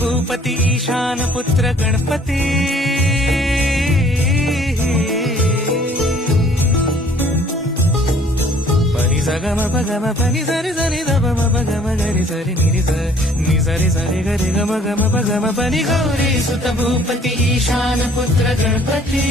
भूपती ईशान पुत्र गणपती पनी सगम पगम पनी सरी सरी दब पगम गरी सरी निरी नि सरी सरी गरी गम गम पगम पनी गौरी सुत भूपती ईशान पुत्र गणपती